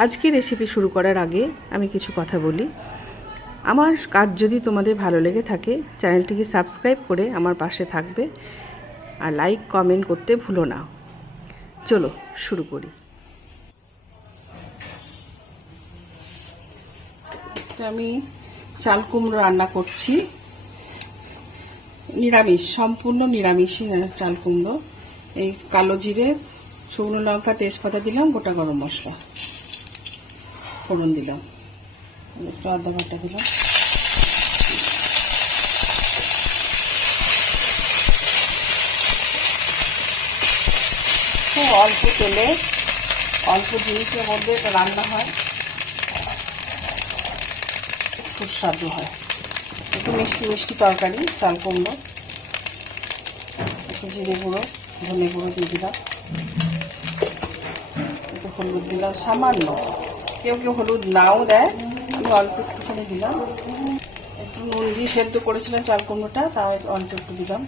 আজকে রেসিপি শুরু করার আগে আমি কিছু কথা বলি। আমার কাজ যদি তোমাদের ভালো লেগে থাকে চ্যানেলটিকে সাবস্ক্রাইব করে আমার পাশে থাকবে আর লাইক কমেন্ট করতে ভুলো না। চলো শুরু করি। আমি চাল কুমড়ো রান্না করছি, নিরামিষ, সম্পূর্ণ নিরামিষই চাল কুমড়ো। এই কালো জিরে, শুকনো লঙ্কা, তেজপাতা দিলাম, গোটা গরম মশলা ফোড়ন দিলাম, একটু আদা বাটা দিলাম, খুব অল্প তেলে অল্প জিনিসের মধ্যে এটা রান্না হয়, সুস্বাদু হয়। একটু মিষ্টি মিষ্টি তরকারি চাল কুমড়ো। একটু জিরে গুঁড়ো, ধনে গুঁড়ো দিয়ে দিলাম, একটু হলুদ দিলাম সামান্য, কেউ কেউ হলুদ নাও দেয়, আমি অল্প একটুখানি দিলাম। একটু নুন দিয়ে সেদ্ধ করেছিলাম চাল কুমড়োটা, তাও অল্প একটু দিলাম,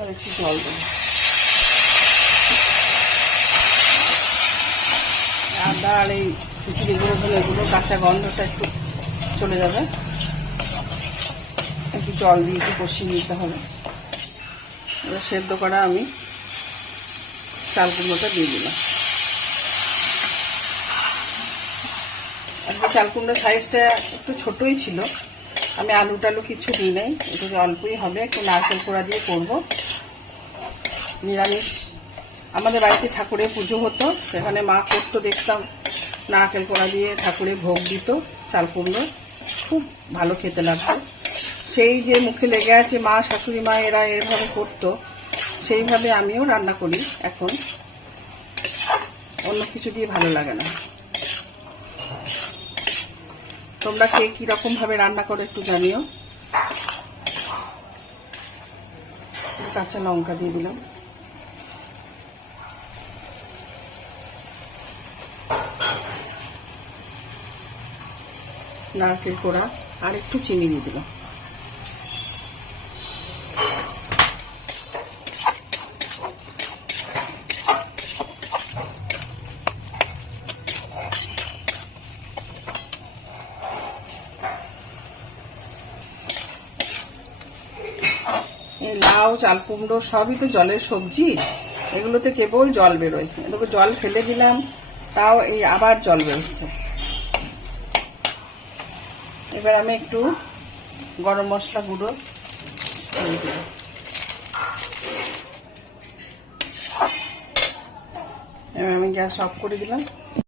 আর একটু জল দিলাম। আদা আর এই জিরে গুঁড়ো ধনে গুঁড়ো কাঁচা গন্ধটা একটু চলে যাবে, একটু জল দিয়ে একটু কষিয়ে নিতে হবে। এবার সেদ্ধ করা আমি চাল কুমড়োটা দিয়ে দিলাম। আজকে চাল কুমড়োর সাইজটা একটু ছোটই ছিল, আমি আলু টালু কিছু দিই নাই, একটু অল্পই হবে। একটু নারকেল কোড়া দিয়ে করবো, নিরামিষ। আমাদের বাড়িতে ঠাকুরের পুজো হতো, সেখানে মা করতো, দেখতাম নারকেল কোড়া দিয়ে ঠাকুরে ভোগ দিত চাল কুমড়ো, খুব ভালো খেতে লাগতো। সেই যে মুখে লেগে আছে, মা শাশুড়ি মা এরা এভাবে করতো, সেইভাবে আমিও রান্না করি এখন। অন্য কিছু দিয়ে ভালো লাগে না। তোমরা কে কিরকম ভাবে রান্না করো একটু জানিও। কাঁচা লঙ্কা দিয়ে দিলাম, নারকেল কোড়া আর একটু চিনি দিয়ে দিলাম। এই লাউ চাল কুমড়ো সবই তো জলের সবজি, এগুলোতে কেবল জল বেরোয়। এগুলো জল ফেলে দিলাম, তাও এই আবার জল বেরোচ্ছে। এবার আমি একটু গরম মশলা গুঁড়ো দিয়ে দিলাম। এবার আমি গ্যাস অফ করে দিলাম।